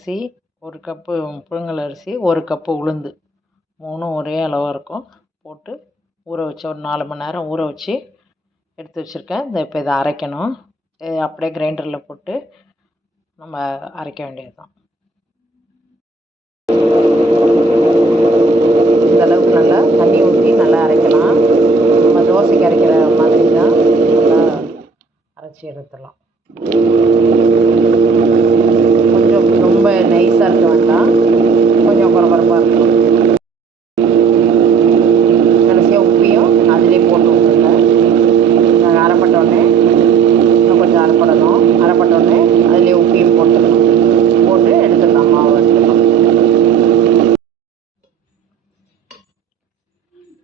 அரிசி, 1 கப்பு புழுங்கல் அரிசி, 1 கப்பு உளுந்து 3ம் ஒரே அளவாக இருக்கும். போட்டு ஊற வச்சு ஒரு 4 மணி நேரம் ஊற வச்சு எடுத்து வச்சுருக்கேன். இப்போ இதை அரைக்கணும். அப்படியே கிரைண்டரில் போட்டு நம்ம அரைக்க வேண்டியது தான். இந்த அளவுக்கு நல்லா தண்ணி ஊற்றி நல்லா அரைக்கலாம். நம்ம தோசைக்கு அரைக்கிற மாதிரி தான் நல்லா அரைச்சி எடுத்துடலாம். கொஞ்சம் ரொம்ப நைஸாக இருக்க வேண்டாம், கொஞ்சம் குறகுறப்பாக இருக்கும். கடைசியாக உப்பையும் அதிலே போட்டு விட்டுருங்க. நாங்கள் அரைப்பட்டோடனே இன்னும் கொஞ்சம் அரைப்படணும். அரைப்பட்டோடனே அதிலே உப்பையும் போட்டுடணும். போட்டு எடுத்துடலாம், மாவு எடுத்துடலாம்.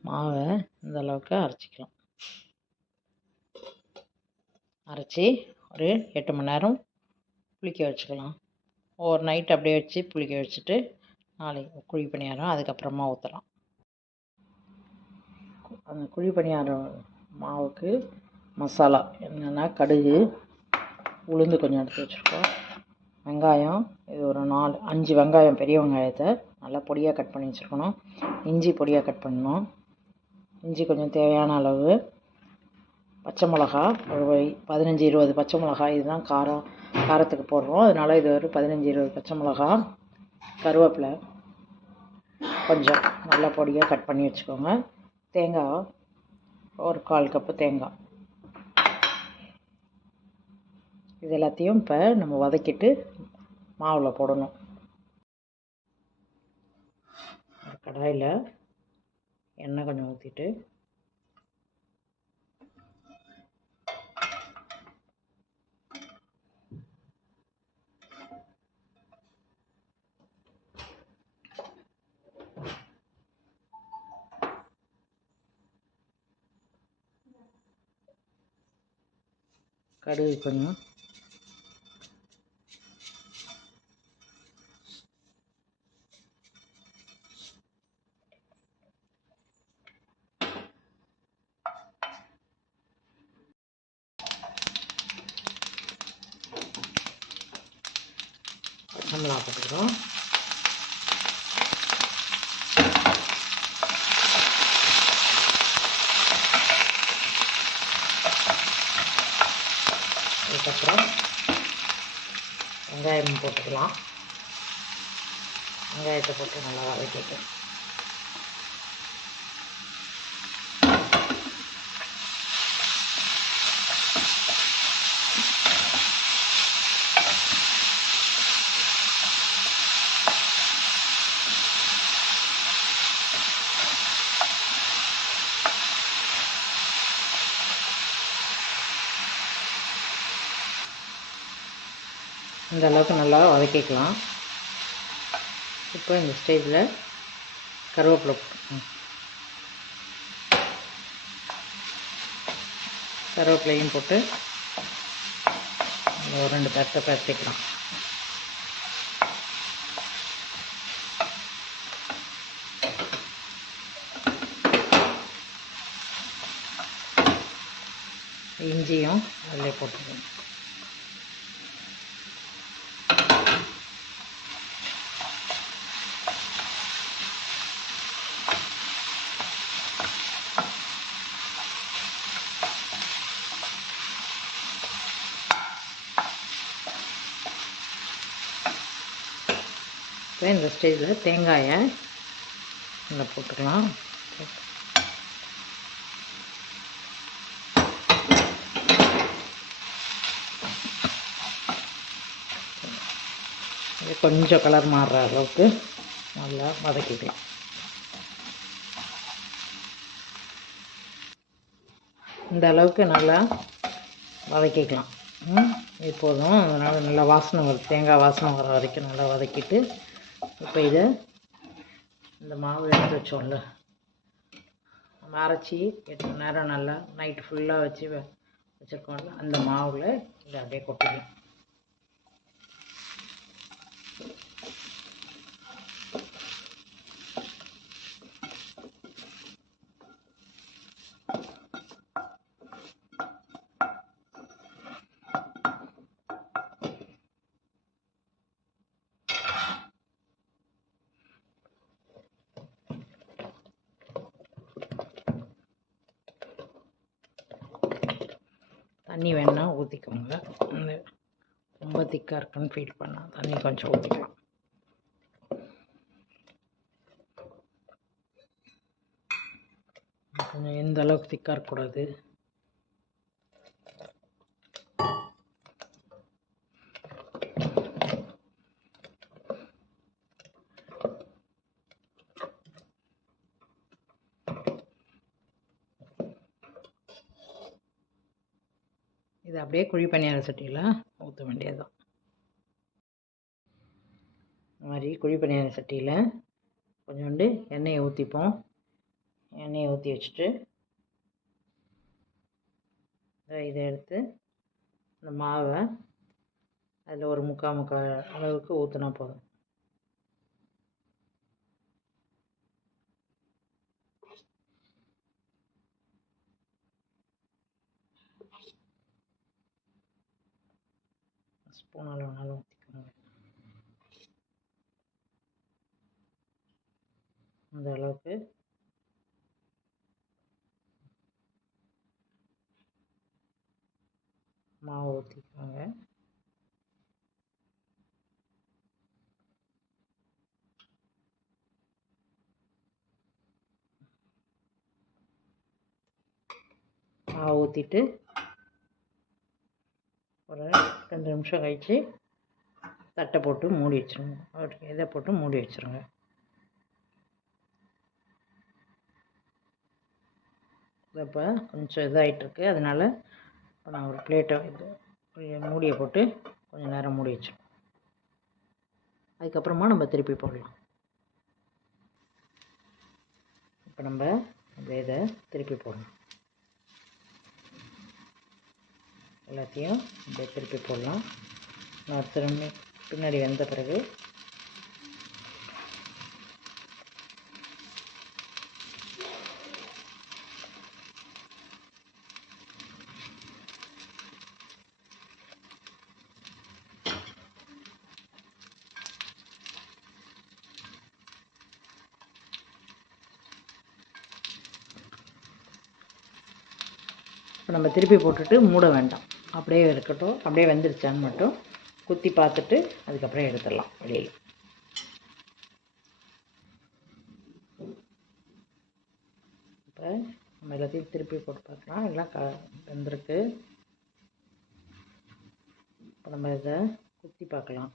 மாவை இந்த அளவுக்கு அரைச்சிக்கலாம். அரைச்சி ஒரு 8 மணி நேரம் புளிக்க வச்சுக்கலாம். ஒரு நைட் அப்படியே வச்சு புளிக்க வச்சுட்டு நாளைக்கு குழி பணியாரம் அதுக்கப்புறமா ஊற்றலாம். அந்த குழி பணியாரம் மாவுக்கு மசாலா என்னென்னா கடுகு, உளுந்து கொஞ்சம் எடுத்து வச்சுருக்கோம், வெங்காயம் இது ஒரு 4-5 வெங்காயம், பெரிய வெங்காயத்தை நல்லா பொடியாக கட் பண்ணி வச்சுருக்கணும். இஞ்சி பொடியாக கட் பண்ணணும். இஞ்சி கொஞ்சம் தேவையான அளவு. பச்சை மிளகா ஒரு 15-20 பச்சை மிளகா, இதுதான் காரத்துக்கு போடுறோம், அதனால் இது ஒரு 15-20 பச்சை மிளகா. கருவேப்பிலை கொஞ்சம் நல்லா பொடியாக கட் பண்ணி வச்சுக்கோங்க. தேங்காய் ஒரு 1/4 கப்பு தேங்காய். இது எல்லாத்தையும் இப்போ நம்ம வதக்கிட்டு மாவில் போடணும். ஒரு கடாயில் எண்ணெய் கொஞ்சம் ஊற்றிட்டு கடுகு கொஞ்சம், பச்சை மிளகா போட்டுக்கிறோம். அதுக்கப்புறம் வெங்காயம் போட்டுக்கலாம். வெங்காயத்தை போட்டு நல்லா வதக்கிட்டு இந்த அளவுக்கு நல்லா வதக்கிக்கலாம். இப்போ இந்த ஸ்டேஜில் கருவேப்பிலை கருவேப்பிலையும் போட்டு ஒரு 2 பரட்டிக்கலாம். இஞ்சியும் அதிலே போட்டுக்கணும். இப்போ இந்த ஸ்டேஜில் தேங்காயை இதில் போட்டுக்கலாம். இது கொஞ்சம் கலர் மாறுற அளவுக்கு நல்லா வதக்கிக்கலாம். இந்த அளவுக்கு நல்லா வதக்கிக்கலாம். இப்போதும் அதனால் நல்லா வாசனை வரும், தேங்காய் வாசனை வர வரைக்கும் நல்லா வதக்கிட்டு இப்போ இதை இந்த மாவு எடுத்து வச்சோம்ல, நம்ம அரைச்சி 8 மணி நேரம் நல்லா நைட்டு ஃபுல்லாக வச்சுருக்கோம்ல, அந்த மாவில் இதை அப்படியே கொட்டிக்கலாம். தண்ணி வேணுன்னா ஊற்றிக்கோங்க. இந்த ரொம்ப திக்காக இருக்குன்னு ஃபீல் பண்ணால் தண்ணி கொஞ்சம் ஊற்றிக்கலாம். கொஞ்சம் எந்த அளவுக்கு திக்காக இருக்கக்கூடாது. இது அப்படியே குழி பணியார சட்டியில் ஊற்ற வேண்டியது தான். இந்த மாதிரி குழி பணியார சட்டியில் கொஞ்சோண்டு எண்ணெயை ஊற்றிப்போம். எண்ணெயை ஊற்றி வச்சுட்டு இதை எடுத்து இந்த மாவை அதில் ஒரு முக்கால் அளவுக்கு ஊற்றினா போதும். ஸ்பூன் அளவுனாலும் ஊற்றிக்கோங்க. இந்த அளவுக்கு மாவு ஊற்றிக்கோங்க. மாவு ஊற்றிட்டு ஒரு 2 நிமிஷம் கழித்து தட்டை போட்டு மூடி வச்சுருங்க. இதை போட்டு மூடி வச்சுருங்க. இப்போ கொஞ்சம் இதாகிட்டுருக்கு, அதனால் இப்போ நான் ஒரு பிளேட்டை மூடியை போட்டு கொஞ்சம் நேரம் மூடி வச்சிடும். அதுக்கப்புறமா நம்ம திருப்பி போடலாம். இப்போ நம்ம இதை திருப்பி போடணும். எல்லாத்தையும் இப்படி திருப்பி போடலாம். நான் திரும்பி பின்னாடி வந்த பிறகு இப்போ நம்ம திருப்பி போட்டுட்டு மூட வேண்டாம், அப்படியே இருக்கட்டும். அப்படியே வெந்துருச்சான்னு மட்டும் குத்தி பார்த்துட்டு அதுக்கப்புறம் எடுத்துடலாம் வெளியில். இப்போ நம்ம எல்லாத்தையும் திருப்பி போட்டு பார்க்கலாம். எல்லாம் வெந்திருக்கு. இப்போ நம்ம இதை குத்தி பார்க்கலாம்.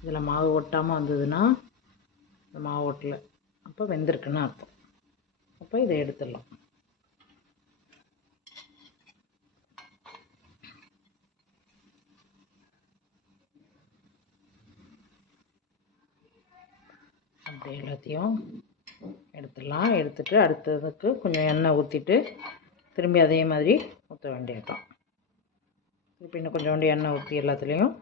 இதில் மாவு ஒட்டாமல் வந்ததுன்னா இந்த மாவு ஒட்டலை, அப்போ வெந்திருக்குன்னு அர்த்தம். அப்போ இதை எடுத்துடலாம். அப்படி எல்லாத்தையும் எடுத்துடலாம். எடுத்துட்டு அடுத்ததுக்கு கொஞ்சம் எண்ணெய் ஊற்றிட்டு திரும்பி அதே மாதிரி ஊற்ற வேண்டியதுதான். இப்போ இன்னும் கொஞ்சோண்டு எண்ணெய் ஊற்றி எல்லாத்துலேயும்